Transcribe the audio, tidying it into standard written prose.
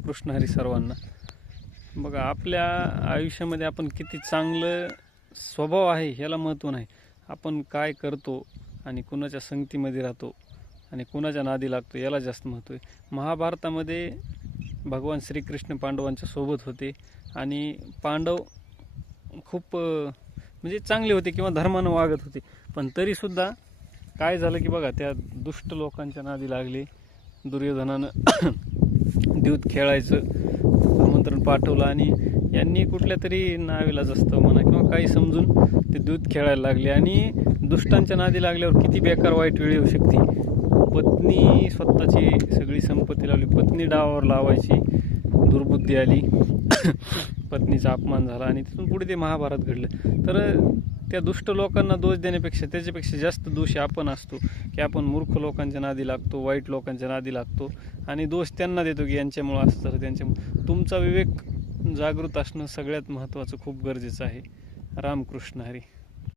रामकृष्ण हरी सर्वांना. बघा, आपल्या आयुष्यामध्ये आपण किती चांगलं स्वभाव आहे ह्याला महत्त्व नाही, आपण काय करतो आणि कुणाच्या संगतीमध्ये राहतो आणि कुणाच्या नादी लागतो याला जास्त महत्त्व आहे. महाभारतामध्ये भगवान श्रीकृष्ण पांडवांच्या सोबत होते आणि पांडव खूप म्हणजे चांगले होते किंवा धर्मानं वागत होते, पण तरीसुद्धा काय झालं की बघा, त्या दुष्ट लोकांच्या नादी लागले. दुर्योधनानं द्यूत खेळायचं आमंत्रण पाठवलं आणि यांनी कुठल्या तरी नावीलाज असतं म्हणा किंवा काही समजून ते द्यूत खेळायला लागले आणि दुष्टांच्या नादी लागल्यावर किती बेकार वाईट वेळ येऊ शकते. पत्नी स्वतःची सगळी संपत्ती लावली, पत्नी डावावर लावायची दुर्बुद्धी आली, पत्नीचा अपमान झाला आणि तिथून पुढे ते महाभारत घडलं. तर त्या दुष्ट लोकांना दोष देण्यापेक्षा त्याच्यापेक्षा जास्त दोषी आपण असतो की आपण मूर्ख लोकांच्या नादी लागतो, वाईट लोकांच्या नादी लागतो आणि दोष त्यांना देतो की यांच्यामुळं असं झालं त्यांच्यामुळं. तुमचा विवेक जागृत असणं सगळ्यात महत्त्वाचं, खूप गरजेचं आहे. रामकृष्ण हरी.